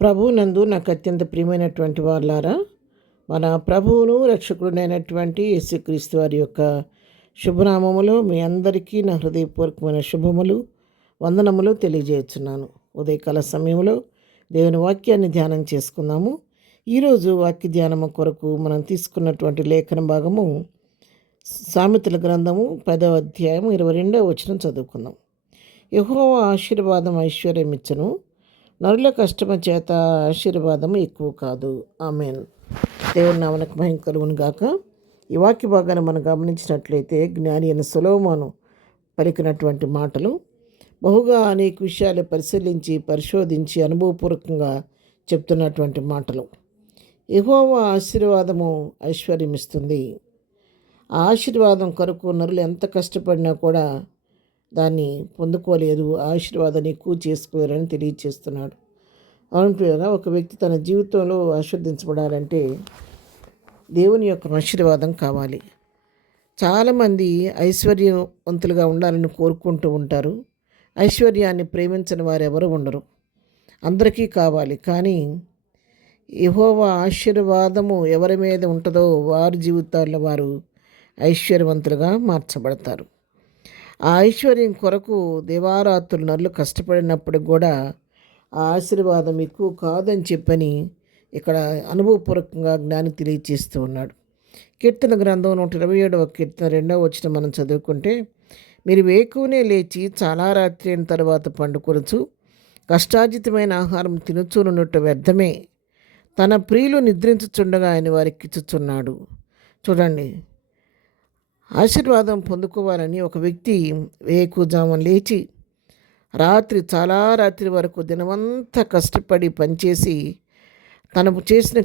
ప్రభువునందు నాకు అత్యంత ప్రియమైనటువంటి వాళ్ళారా, మన ప్రభువును రక్షకుడునైనటువంటి యేసుక్రీస్తు వారి యొక్క శుభనామములో మీ అందరికీ నా హృదయపూర్వకమైన శుభములు, వందనములు తెలియజేస్తున్నాను. ఉదయకాల సమయంలో దేవుని వాక్యాన్ని ధ్యానం చేసుకుందాము. ఈరోజు వాక్య ధ్యానము కొరకు మనం తీసుకున్నటువంటి లేఖన భాగము సామెతల గ్రంథము 10వ అధ్యాయం 22వ వచనం చదువుకుందాం. యెహోవా ఆశీర్వాదం ఐశ్వర్యం ఇచ్చును, నరుల కష్టము చేత ఆశీర్వాదం ఎక్కువ కాదు. ఆమేన్. దేవుని నామమునకు మహిమ కలుగును గాక. ఈ వాక్య భాగాన్ని మనం గమనించినట్లయితే జ్ఞాని అయిన సొలొమోను పలికినటువంటి మాటలు బహుగా అనేక విషయాలు పరిశీలించి పరిశోధించి అనుభవపూర్వకంగా చెప్తున్నటువంటి మాటలు. యెహోవా ఆశీర్వాదము ఐశ్వర్యం ఇస్తుంది. ఆ ఆశీర్వాదం కొరకు నరులు ఎంత కష్టపడినా కూడా దాన్ని పొందుకోలేదు, ఆశీర్వాదాన్ని ఎక్కువ చేసుకోలేరని తెలియచేస్తున్నాడు. అవును, ఒక వ్యక్తి తన జీవితంలో ఆశీర్వదించబడాలంటే దేవుని యొక్క ఆశీర్వాదం కావాలి. చాలామంది ఐశ్వర్యవంతులుగా ఉండాలని కోరుకుంటూ ఉంటారు. ఐశ్వర్యాన్ని ప్రేమించని వారు ఎవరు ఉండరు, అందరికీ కావాలి. కానీ యెహోవా ఆశీర్వాదము ఎవరి మీద ఉంటుందో వారి జీవితాల్లో వారు ఐశ్వర్యవంతులుగా మార్చబడతారు. ఆ ఐశ్వర్యం కొరకు దివారాత్రులు నరులు కష్టపడినప్పుడు కూడా ఆ ఆశీర్వాదం ఎక్కువ కాదని చెప్పని ఇక్కడ అనుభవపూర్వకంగా జ్ఞాని తెలియచేస్తూ ఉన్నాడు. కీర్తన గ్రంథం 127వ కీర్తన 2వ వచనం మనం చదువుకుంటే, మీరు వేకువనే లేచి చాలా రాత్రి అయిన తర్వాత పండుకొనుచు కష్టార్జితమైన ఆహారం తినుచునున్నట్టు వ్యర్థమే, తన ప్రియులు నిద్రించుచుండగా ఆయన వారికి ఇచ్చుచున్నాడు. చూడండి, ఆశీర్వాదం పొందుకోవాలని ఒక వ్యక్తి వేకువజామున లేచి చాలా రాత్రి వరకు దినమంతా కష్టపడి పనిచేసి తనకు చేసిన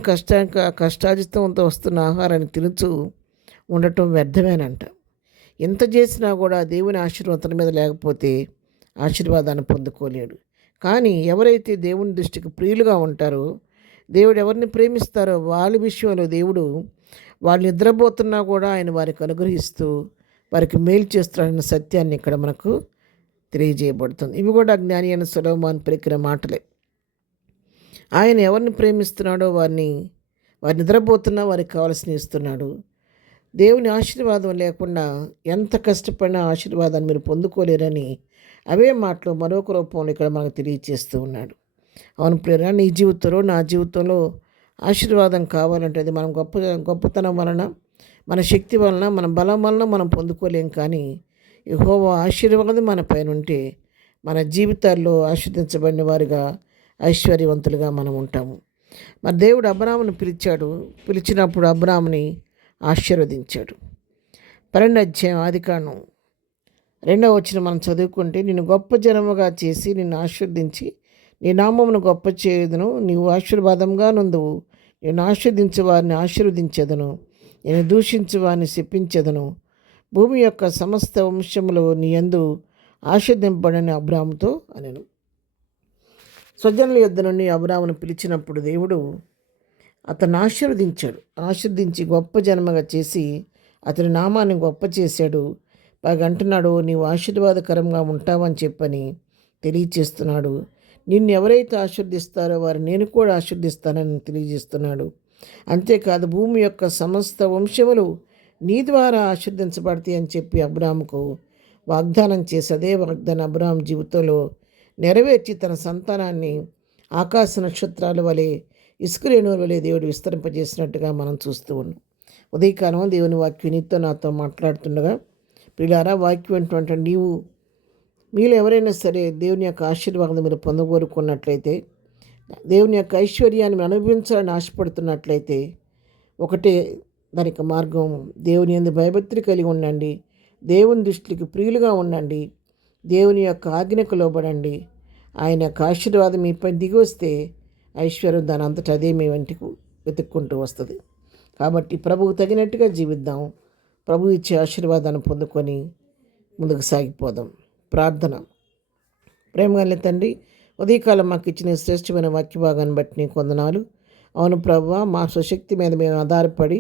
కష్టార్జితంతో వస్తున్న ఆహారాన్ని తినుచు ఉండటం వ్యర్థమేనంట. ఎంత చేసినా కూడా దేవుని ఆశీర్వాదం మీద లేకపోతే ఆశీర్వాదాన్ని పొందుకోలేడు. కానీ ఎవరైతే దేవుని దృష్టికి ప్రియులుగా ఉంటారో, దేవుడు ఎవరిని ప్రేమిస్తారో వాళ్ళ విషయంలో దేవుడు వాళ్ళు నిద్రపోతున్నా కూడా ఆయన వారికి అనుగ్రహిస్తూ వారికి మేలు చేస్తాడన్న సత్యాన్ని ఇక్కడ మనకు తెలియజేయబడుతుంది. ఇవి కూడా జ్ఞాని అయిన సొలొమోను పలికిన మాటలే. ఆయన ఎవరిని ప్రేమిస్తున్నాడో వారు నిద్రపోతున్నా వారికి కావాల్సిన ఇస్తున్నాడు. దేవుని ఆశీర్వాదం లేకుండా ఎంత కష్టపడినా ఆశీర్వాదాన్ని మీరు పొందుకోలేరని అవే మాటలు మరొక రూపంలో ఇక్కడ మనకు తెలియజేస్తూ ఉన్నాడు. అవును ప్రియరా, నీ జీవితంలో నా జీవితంలో ఆశీర్వాదం కావాలంటే అది మనం గొప్పతనం వలన, మన శక్తి వలన, మన బలం వలన మనం పొందుకోలేం. కానీ యెహోవా ఆశీర్వాదం మన పైన ఉంటే మన జీవితాల్లో ఆశీర్వదించబడిన వారిగా ఐశ్వర్యవంతులుగా మనం ఉంటాము. మరి దేవుడు అబ్రాహామును పిలిచినప్పుడు అబ్రాహాముని ఆశీర్వదించాడు. 12వ అధ్యాయం ఆదికాండం 2వ వచనం మనం చదువుకుంటే, నిన్ను గొప్ప జనముగా చేసి నిన్ను ఆశీర్వదించి నీ నామమును గొప్ప చేయుదును, నీవు ఆశీర్వాదంగా నుందువు. నేను ఆశీర్వదించు వారిని ఆశీర్వదించెదను, నేను దూషించు వారిని శపించెదను. భూమి యొక్క సమస్త వంశములు నీ యందు ఆశీర్వదింపడని అబ్రాహాముతో అనెను. స్వజనుల యొద్ద నుండి అబ్రాహామును పిలిచినప్పుడు దేవుడు అతన్ని ఆశీర్వదించి గొప్ప జన్మగా చేసి అతని నామాన్ని గొప్ప చేశాడు. బాగా అంటున్నాడు, నీవు ఆశీర్వాదకరంగా ఉంటావని చెప్పని తెలియచేస్తున్నాడు. నిన్ను ఎవరైతే ఆశీర్దిస్తారో వారు నేను కూడా ఆశీర్దిస్తానని తెలియజేస్తున్నాడు. అంతేకాదు, భూమి యొక్క సమస్త వంశములు నీ ద్వారా ఆశీర్దించబడతాయి అని చెప్పి అబ్రాహాముకు వాగ్దానం చేసి అదే వాగ్దానం అబ్రాహాం జీవితంలో నెరవేర్చి తన సంతానాన్ని ఆకాశ నక్షత్రాల వలె, ఇసుక రేణువుల వలె దేవుడు విస్తరింపజేసినట్టుగా మనం చూస్తూ ఉన్నాం. ఉదయకాలం దేవుని వాక్యం నీతో నాతో మాట్లాడుతుండగా, ప్రియులారా, వాక్యం ఏంటంటే మీలో ఎవరైనా సరే దేవుని యొక్క ఆశీర్వాదం మీరు పొందగోరుకున్నట్లయితే, దేవుని యొక్క ఐశ్వర్యాన్ని మీరు అనుభవించాలని ఆశపడుతున్నట్లయితే ఒకటే దానికి మార్గం, దేవుని యందు భయభక్తులు కలిగి ఉండండి, దేవుని దృష్టికి ప్రియులుగా ఉండండి, దేవుని యొక్క ఆజ్ఞకు లోబడండి. ఆయన యొక్క ఆశీర్వాదం మీపై దిగి వస్తే ఐశ్వర్యం దాని అంతటా అదే మీ వెంటకు వెతుక్కుంటూ వస్తుంది. కాబట్టి ప్రభువుకు తగినట్టుగా జీవిద్దాం, ప్రభు ఇచ్చే ఆశీర్వాదాన్ని పొందుకొని ముందుకు సాగిపోదాం. ప్రార్థన. ప్రేమగల తండ్రి, ఉదయకాలం మాకు ఇచ్చిన శ్రేష్టమైన వాక్య భాగాన్ని బట్టి నీకు వందనాలు. అవును ప్రభువా, మా స్వశక్తి మీద మేము ఆధారపడి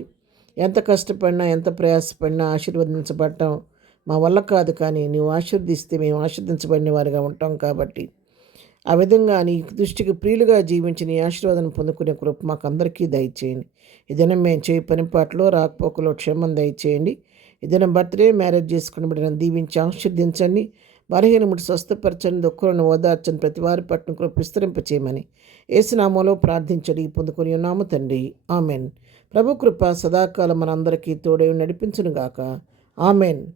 ఎంత కష్టపడినా ఎంత ప్రయాసపడినా ఆశీర్వదించబడటం మా వల్ల కాదు. కానీ నీవు ఆశీర్వదిస్తే మేము ఆశీర్వదించబడిన వారిగా ఉంటాం. కాబట్టి ఆ విధంగా నీ దృష్టికి ప్రియులుగా జీవించి నీ ఆశీర్వాదం పొందుకునే కృప మాకు అందరికీ దయచేయండి. ఈ దినం మేము చేయి పనిపాట్లో రాకపోకలో క్షేమం దయచేయండి. ఈ దినం బర్త్డే మ్యారేజ్ చేసుకుని బిడ్డలను దీవించి ఆశీర్దించండి. బలహీనముడు స్వస్థపరచండి, దుఃఖులను ఓదార్చండి, ప్రతి వారి పట్ల కృప విస్తరింపచేయమని యేసునామములో ప్రార్థించడి పొందుకొని ఉన్నాము తండ్రి. ఆమెన్. ప్రభు కృప సదాకాలం మనందరికీ తోడై నడిపించునుగాక. ఆమెన్.